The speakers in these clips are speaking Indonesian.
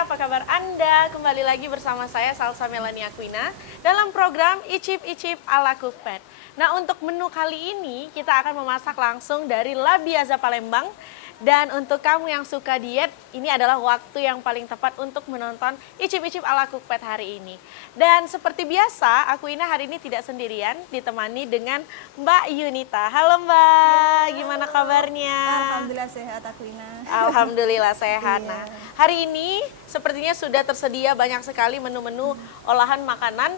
apa kabar Anda? Kembali lagi bersama saya Salsa Melanie Aquina dalam program Icip-Icip ala Cookpad. Nah, untuk menu kali ini kita akan memasak langsung dari La Biaza Palembang. Dan untuk kamu yang suka diet, ini adalah waktu yang paling tepat untuk menonton Icip-Icip ala Cookpad hari ini. Dan seperti biasa, Aquina hari ini tidak sendirian, ditemani dengan Mbak Yunita. Halo Mbak, gimana kabarnya? Alhamdulillah sehat Aquina. Alhamdulillah sehat. Iya. Nah, hari ini sepertinya sudah tersedia banyak sekali menu-menu olahan makanan.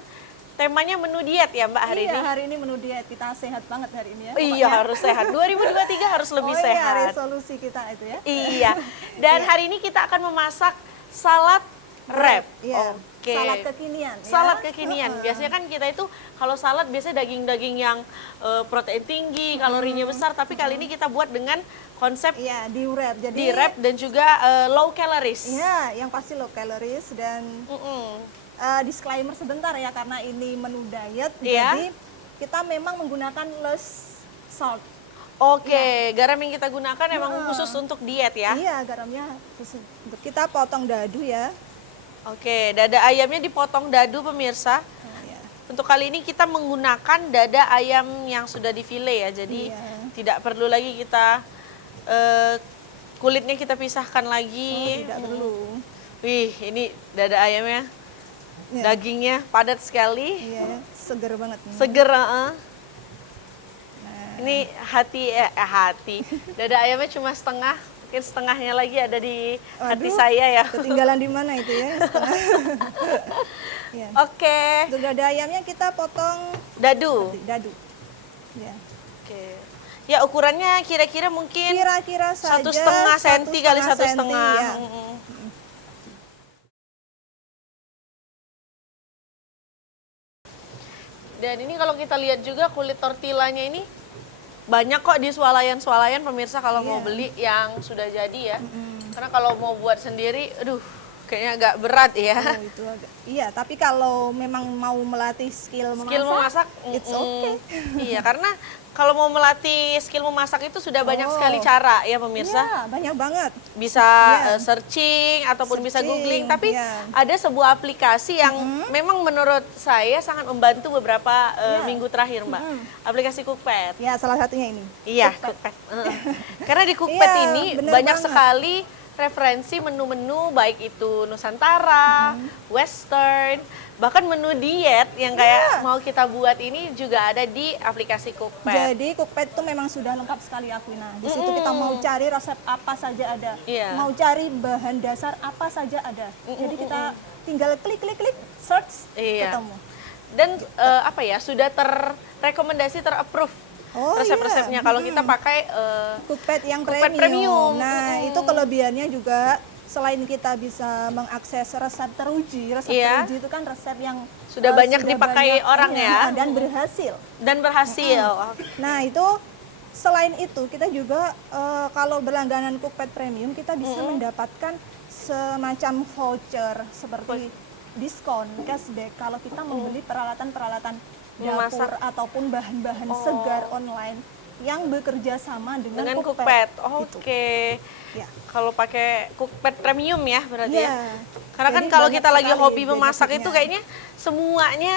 Temanya menu diet ya Mbak hari ini? Iya, hari ini menu diet, kita sehat banget hari ini ya. Iya, harus sehat. 2023 harus lebih Iya, sehat. resolusi kita itu ya. Iya. Dan hari ini kita akan memasak salad wrap. Iya. Oke. Salad kekinian ya. Salad kekinian. Biasanya kan kita itu kalau salad biasanya daging-daging yang protein tinggi, kalorinya besar, tapi kali ini kita buat dengan konsep Iya, di wrap. Jadi di wrap dan juga low calories. Iya, yang pasti low calories dan disclaimer sebentar ya karena ini menu diet. Iya. Jadi kita memang menggunakan less salt. Oke, garam yang kita gunakan memang khusus untuk diet ya. Iya, garamnya khusus untuk kita potong dadu ya. Oke, dada ayamnya dipotong dadu pemirsa. Iya. Untuk kali ini kita menggunakan dada ayam yang sudah difile ya, jadi Iya. tidak perlu lagi kita kulitnya kita pisahkan lagi. Tidak perlu. Wih, ini dada ayamnya, Iya. dagingnya padat sekali, Iya, seger banget nih. seger. Ini hati, dada ayamnya cuma setengah, mungkin setengahnya lagi ada di hati Waduh, saya ya. ketinggalan di mana itu ya? Setengah. Ya. Oke, Untuk dada ayamnya kita potong dadu. dadu. Ya. Oke. Ya ukurannya kira-kira mungkin Kira-kira saja 1,5 senti kali 1,5 senti, ya. Dan ini kalau kita lihat juga kulit tortillanya ini banyak kok di swalayan-swalayan pemirsa kalau mau Iya. beli yang sudah jadi ya. Karena kalau mau buat sendiri, aduh kayaknya agak berat ya. Oh, itu agak. Iya, tapi kalau memang mau melatih skill Skill memasak, it's okay. Iya, karena kalau mau melatih skill memasak itu sudah banyak sekali cara ya pemirsa. Iya, banyak banget. Bisa Iya. searching ataupun bisa Searching, googling, tapi iya. ada sebuah aplikasi yang memang menurut saya sangat membantu beberapa Iya. minggu terakhir Mbak. Aplikasi Cookpad. Ya, salah satunya ini. Iya, Cookpad. Karena di Cookpad Iya, ini bener banyak banget. sekali referensi menu-menu baik itu Nusantara, Western, bahkan menu diet yang kayak mau kita buat ini juga ada di aplikasi Cookpad. Jadi Cookpad itu memang sudah lengkap sekali Aquina. Di situ kita mau cari resep apa saja ada. Iya. Mau cari bahan dasar apa saja ada. Jadi kita tinggal klik search Iya. ketemu. Dan apa ya, sudah terrekomendasi, terapprove Oh, resep-resepnya iya. kalau kita pakai Cookpad yang Cookpad premium. premium. Nah, itu kelebihannya juga selain kita bisa mengakses resep teruji Iya. itu kan resep yang Sudah banyak dipakai orang ya. dan berhasil. dan berhasil. Nah, itu selain itu kita juga kalau berlangganan Cookpad Premium kita bisa mendapatkan semacam voucher seperti diskon, cashback kalau kita membeli peralatan-peralatan Memasak. dapur ataupun bahan-bahan segar online yang bekerja sama dengan Cookpad. Gitu. Oke. Ya. Kalau pakai Cookpad premium ya berarti Iya. ya. Karena kan Jadi kalau banyak kita lagi sekali hobi memasak itu benefitnya. kayaknya semuanya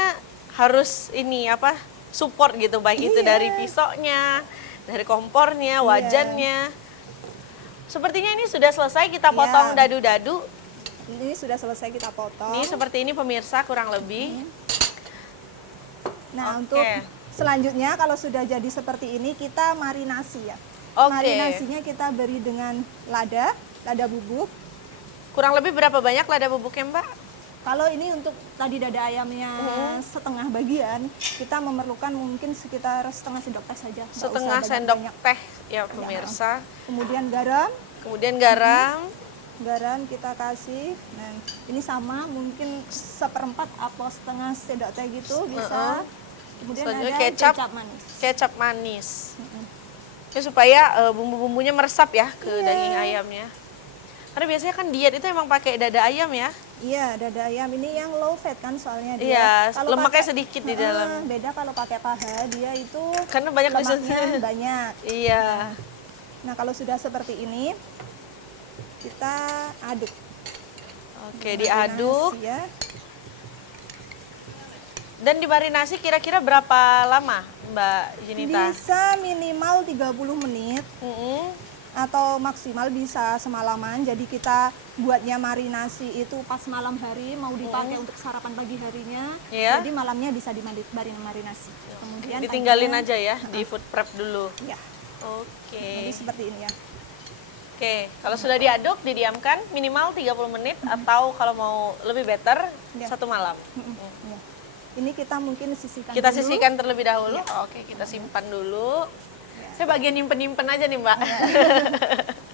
harus ini apa? Support gitu, baik itu Iya. dari pisaunya, dari kompornya, wajannya. Sepertinya ini sudah selesai kita potong Iya. dadu-dadu. Ini sudah selesai kita potong. Ini seperti ini pemirsa kurang lebih. Nah, Oke. untuk selanjutnya kalau sudah jadi seperti ini kita marinasi ya. Oke. Marinasinya kita beri dengan lada bubuk. Kurang lebih berapa banyak lada bubuknya Mbak? Kalau ini untuk tadi dada ayamnya setengah bagian, kita memerlukan mungkin sekitar setengah sendok teh saja. Nggak Setengah usah sendok banyak-banyak. teh ya pemirsa. Kemudian garam, Kemudian garam. kita kasih. Nah, ini sama mungkin seperempat atau setengah sendok teh gitu bisa. Kemudian Selanjutnya ada kecap. manis. Kecap manis. Ya, supaya bumbu-bumbunya meresap ya ke daging ayamnya. Karena biasanya kan diet itu emang pakai dada ayam ya. Iya, dada ayam ini yang low fat kan soalnya dia. Iya, Kalau lemaknya pakai- sedikit di dalam. Beda kalau pakai paha, dia itu Karena banyak di lemaknya situ. banyak. Iya. Nah, kalau sudah seperti ini, kita aduk. Oke, diaduk. Ya. Dan dimarinasi kira-kira berapa lama, Mbak Jinita? Bisa minimal 30 menit Mm-mm. atau maksimal bisa semalaman. Jadi kita buatnya marinasi itu pas malam hari mau dipakai untuk sarapan pagi harinya. Iya. Jadi malamnya bisa marinasi. Kemudian Ditinggalin paginya- aja ya, di food prep dulu. Ya. Oke. Jadi seperti ini ya. Oke, kalau sudah diaduk, didiamkan minimal 30 menit atau kalau mau lebih better, Ya. 1 malam. Ya. Ini kita mungkin sisihkan Kita dulu. sisihkan terlebih dahulu. Oke, kita simpan dulu. Saya bagian nyimpen-nyimpen aja nih, Mbak.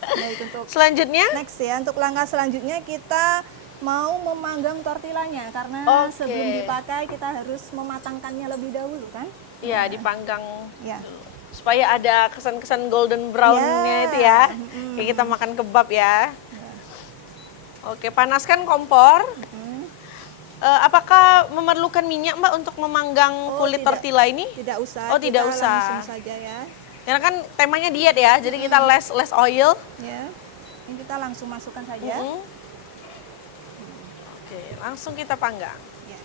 Baik, untuk Selanjutnya, next ya, untuk langkah selanjutnya kita mau memanggang tortillanya karena Oke. sebelum dipakai kita harus mematangkannya lebih dahulu kan? ya dipanggang Ya. supaya ada kesan-kesan golden brown-nya Ya. itu ya. Kayak kita makan kebab ya. Oke, panaskan kompor. Apakah memerlukan minyak, Mbak, untuk memanggang kulit tidak. tortilla ini? Tidak usah. Oh, tidak kita usah. Langsung saja ya. Karena kan temanya diet ya, jadi kita less oil. Ya. Ini kita langsung masukkan saja. Mm-mm. Oke, langsung kita panggang. Ya.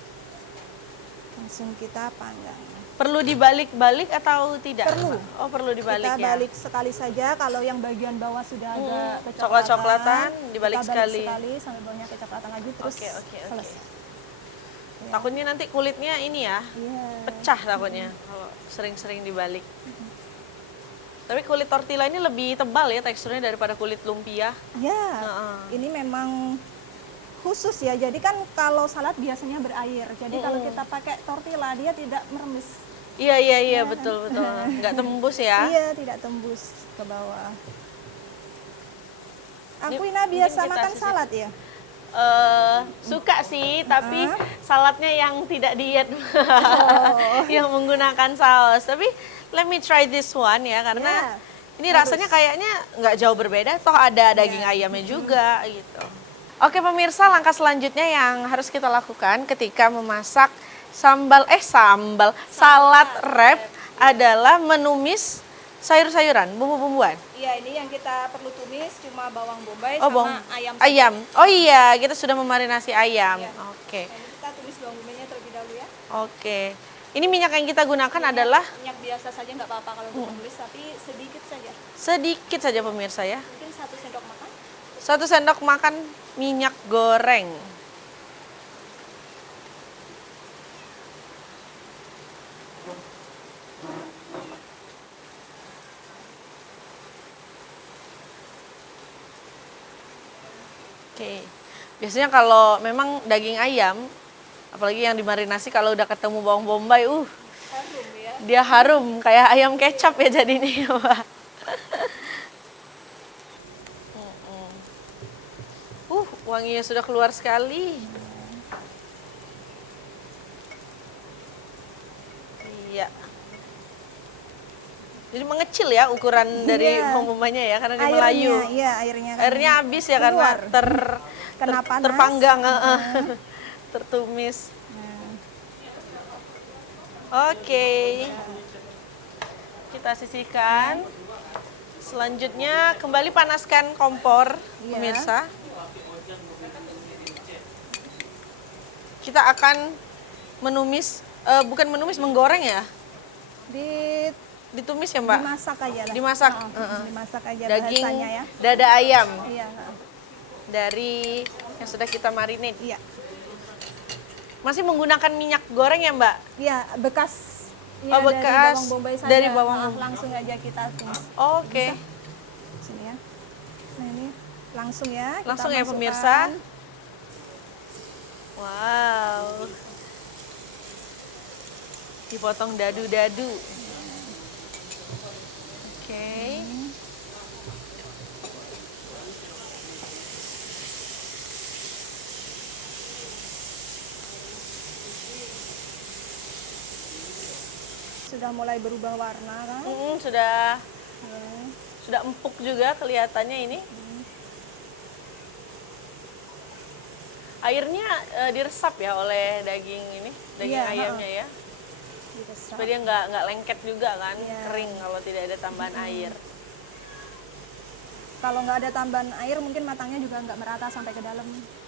Langsung kita panggang. Perlu dibalik-balik atau tidak? Perlu. Oh, perlu dibalik Kita ya. balik sekali saja. Kalau yang bagian bawah sudah agak Coklat-coklatan, dibalik kita balik sekali. sekali sampai bawahnya kecoklatan lagi terus Oke. selesai. Takutnya nanti kulitnya ini ya, Iya. pecah takutnya kalau sering-sering dibalik. Tapi kulit tortilla ini lebih tebal ya teksturnya daripada kulit lumpia. Ya, Heeh. ini memang khusus ya. Jadi kan kalau salad biasanya berair. Jadi kalau kita pakai tortilla dia tidak meremis. Iya, betul. Nggak tembus ya. Iya, tidak tembus ke bawah. Aku Ini biasa mungkin kita makan sisip. salad ya. Suka sih, tapi saladnya yang tidak diet, yang menggunakan saus. Tapi let me try this one ya, karena Ya, ini rasanya kayaknya nggak jauh berbeda. Toh ada daging ayamnya juga gitu. Oke pemirsa, langkah selanjutnya yang harus kita lakukan ketika memasak salad wrap adalah menumis sayur-sayuran, bumbu-bumbuan. Iya, ini yang kita perlu tumis cuma bawang bombay Oh, sama ayam. ayam. Oh iya, kita sudah memarinasi ayam. Iya. Oke. Jadi kita tumis bawang bombaynya terlebih dahulu ya. Oke. Ini minyak yang kita gunakan adalah Minyak biasa saja nggak apa-apa kalau untuk menulis, tapi sedikit saja. sedikit saja pemirsa ya. Mungkin 1 sendok makan. 1 sendok makan minyak goreng. Oke. Biasanya kalau memang daging ayam, apalagi yang dimarinasi kalau udah ketemu bawang bombay, Harum ya. dia harum kayak ayam kecap ya jadinya, ya, Mbak. Wanginya sudah keluar sekali. Iya. Jadi mengecil ya ukuran dari Iya. bawang bombanya ya, karena dia melayu. Iya, airnya. kan Airnya habis ya karena keluar. Kena panas. terpanggang, tertumis. Oke, kita sisihkan. Selanjutnya kembali panaskan kompor, Iya. pemirsa. Kita akan menumis, bukan menumis, menggoreng ya? Ditumis ya, Mbak? Dimasak aja lah. Dimasak. Dimasak aja Daging bahasanya ya. dada ayam Iya. dari yang sudah kita marinate. Iya. Masih menggunakan minyak goreng ya, Mbak? Iya, bekas. Oh, Dari bekas bawang bombay saja. dari bawang bombay. Langsung aja kita tumis. Oke. Sini ya. Nah, ini langsung ya. kita Langsung ya, masukkan. pemirsa. Wow. Dipotong dadu-dadu. Oke. Sudah mulai berubah warna kan? Sudah Ya. sudah empuk juga kelihatannya ini. Airnya diresap ya oleh daging ini, daging Iya, ayamnya ya. Diresap. Supaya dia nggak lengket juga kan, Iya. kering kalau tidak ada tambahan air. Kalau nggak ada tambahan air, mungkin matangnya juga nggak merata sampai ke dalam.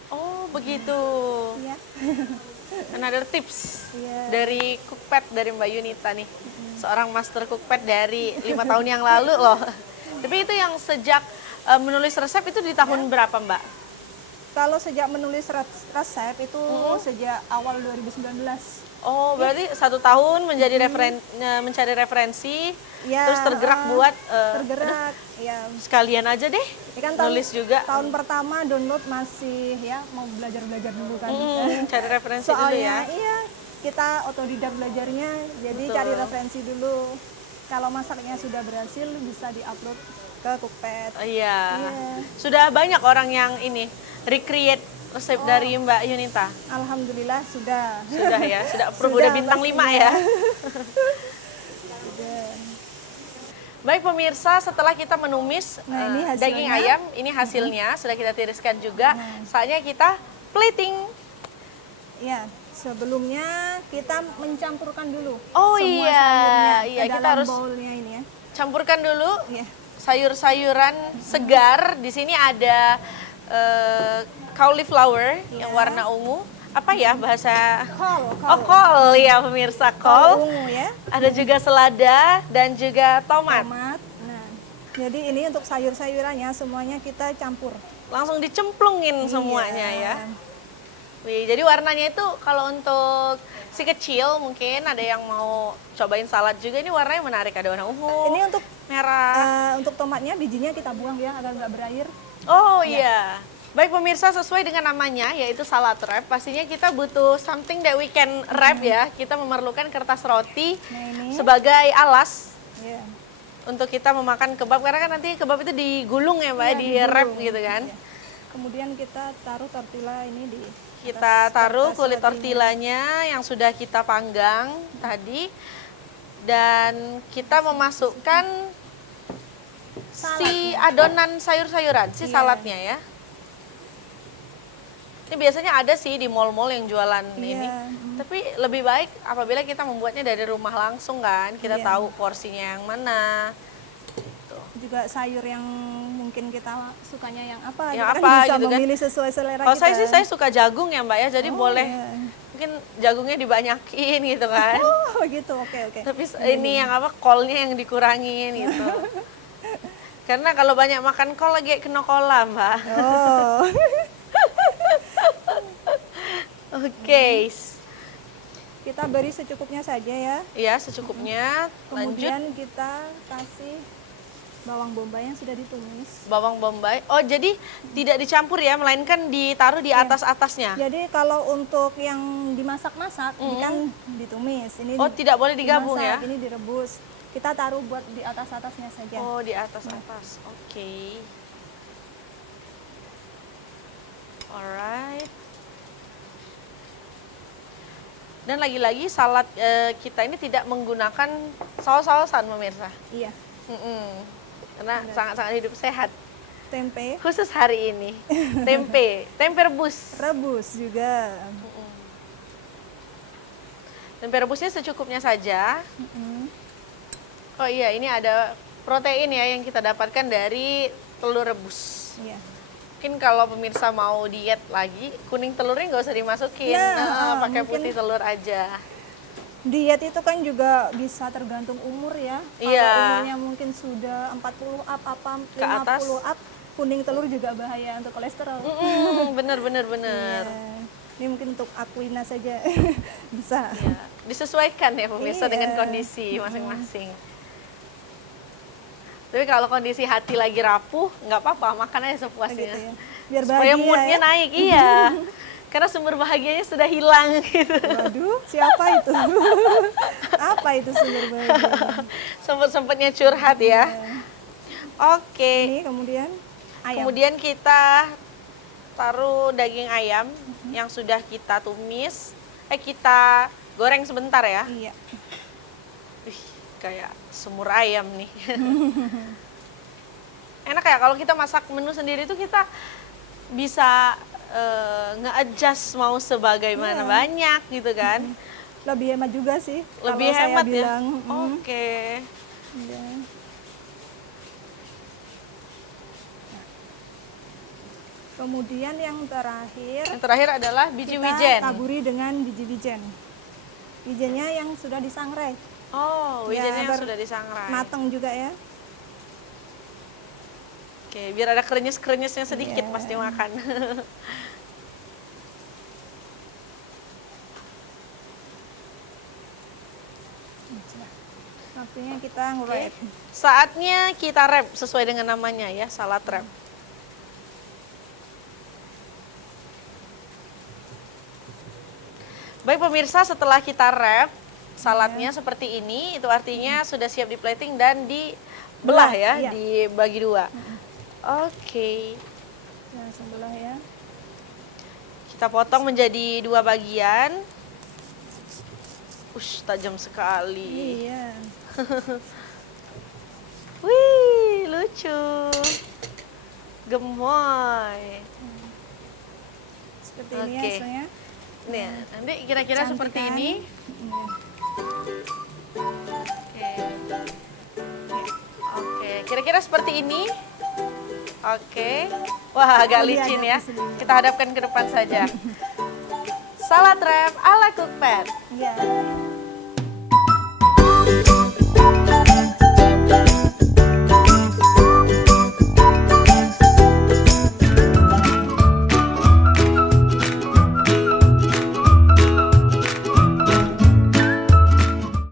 Oh, begitu. Ya. Another tips Iya. dari cookpad dari Mbak Yunita nih. Seorang master cookpad dari 5 tahun yang lalu loh. Tapi itu yang sejak menulis resep itu di tahun berapa, Mbak? Kalau sejak menulis resep itu sejak awal 2019. Oh, berarti 1 tahun menjadi mencari referensi, Ya, terus tergerak buat tergerak. Ya. sekalian aja deh. Ini kan Nulis juga. tahun pertama download masih ya mau belajar-belajar dulu kan. Cari referensi dulu Soalnya ya. iya kita otodidak belajarnya, jadi Betul. cari referensi dulu. Kalau masaknya sudah berhasil bisa diupload ke Cookpad. Oh, iya. Iya. Sudah banyak orang yang ini recreate resep dari Mbak Yunita. Alhamdulillah sudah. Sudah ya, sudah Sudah udah bintang 5 pastinya. ya. Sudah. Baik pemirsa, setelah kita menumis Nah, ini hasilnya. daging ayam, ini hasilnya sudah kita tiriskan juga. Saatnya kita plating. Ya, sebelumnya kita mencampurkan dulu Oh semua iya, sayurnya iya, ke kita dalam harus bowl-nya ini ya. Campurkan dulu Iya. sayur-sayuran segar. Di sini ada cauliflower yang warna ungu. Apa ya bahasa? Kol, Oh, kol ya pemirsa, kol. ungu ya. Ada juga selada dan juga tomat. Tomat. Nah, jadi ini untuk sayur-sayurannya semuanya kita campur. Langsung dicemplungin semuanya Iya. ya. Wih, jadi warnanya itu kalau untuk si kecil mungkin ada yang mau cobain salad juga, ini warnanya menarik, ada warna ungu, Ini untuk merah. untuk tomatnya bijinya kita buang ya agar nggak berair. Oh iya. Baik pemirsa, sesuai dengan namanya yaitu salad wrap, pastinya kita butuh something that we can wrap ya. Kita memerlukan kertas roti Nah, ini. sebagai alas Iya. untuk kita memakan kebab, karena kan nanti kebab itu digulung ya Mbak, Iya, di wrap digulung. gitu kan. Iya. Kemudian kita taruh tortilla ini di Kita atas taruh kertas kulit rotinya. tortillanya yang sudah kita panggang tadi, dan kita memasukkan si adonan sayur-sayuran, si Iya. saladnya ya. Ini biasanya ada sih di mall-mall yang jualan ini. Iya. Tapi lebih baik apabila kita membuatnya dari rumah langsung kan, kita Iya. tahu porsinya yang mana. Juga sayur yang mungkin kita sukanya yang apa, Yang kita apa bisa gitu kan. memilih sesuai selera Kalau kita. saya sih saya suka jagung ya Mbak ya, jadi Oh, boleh iya. mungkin jagungnya dibanyakin gitu kan. Oh gitu, oke. Tapi ini yang apa, kolnya yang dikurangin gitu. Karena kalau banyak makan kol lagi kena kola Mbak. Oh. Oke. Kita beri secukupnya saja ya. Ya secukupnya. Lanjut Kemudian kita kasih bawang bombay yang sudah ditumis. bawang bombay. Oh jadi tidak dicampur ya, melainkan ditaruh di atas-atasnya. Jadi kalau untuk yang dimasak-masak, ini kan ditumis. Ini Oh tidak boleh digabung ya? dimasak, ini direbus. Kita taruh buat di atas-atasnya saja. Oh di atas-atas. Oke. Alright. Dan lagi-lagi salad kita ini tidak menggunakan saus-sausan pemirsa. Iya. Karena sangat-sangat hidup sehat. Tempe, Khusus hari ini. Tempe rebus. rebus juga. Tempe rebusnya secukupnya saja. Mm. Oh iya, ini ada protein ya yang kita dapatkan dari telur rebus. Iya. Mungkin kalau pemirsa mau diet lagi, kuning telurnya nggak usah dimasukin, pakai mungkin putih telur aja. Diet itu kan juga bisa tergantung umur ya. Iya. Kalau umurnya mungkin sudah 40 up, apa 50 Ke atas. up, kuning telur juga bahaya untuk kolesterol. Bener. Iya. Ini mungkin untuk Aquina saja bisa. Ya, disesuaikan ya pemirsa Iya. dengan kondisi masing-masing. Tapi kalau kondisi hati lagi rapuh, nggak apa-apa, makan aja sepuasnya. Gitu ya. Biar Supaya bahagia moodnya ya. naik, iya. Karena sumber bahagianya sudah hilang gitu. Waduh, siapa itu? Apa itu sumber bahagia? Sempet-sempetnya curhat ya. Oke. Ini kemudian ayam. Kemudian kita taruh daging ayam yang sudah kita tumis. Kita goreng sebentar ya. Iya. Wih, kayak semur ayam nih. Enak ya kalau kita masak menu sendiri itu kita bisa nge-adjust mau sebagaimana Iya. banyak gitu kan. Lebih hemat juga sih. Lebih kalau saya hemat ya. bilang. Oke. Iya. Kemudian yang terakhir Yang terakhir adalah biji kita wijen. taburi dengan biji wijen. Wijennya yang sudah disangrai. Oh, wijennya yang biar sudah disangrai. Matang juga ya. Oke, biar ada krenyes-krenyesnya sedikit Iya. pas dimakan. Waktunya kita nge-wrap. Saatnya kita wrap sesuai dengan namanya ya, salad wrap. Baik pemirsa, setelah kita wrap saladnya seperti ini, itu artinya sudah siap di plating dan dibelah ya, Iya. dibagi dua. Oke, Ya, sebelah ya. kita potong menjadi dua bagian. Ush, tajam sekali. Iya. Wih, lucu. Gemoy. Seperti ini Oke. hasilnya. Nih, nanti kira-kira Cantik seperti kan? ini. Iya. Oke. Oke, kira-kira seperti ini. Oke. Wah, agak Oh, licin ya. iya, agak licin. Kita hadapkan ke depan saja. Salad wrap ala Cookpad. Iya.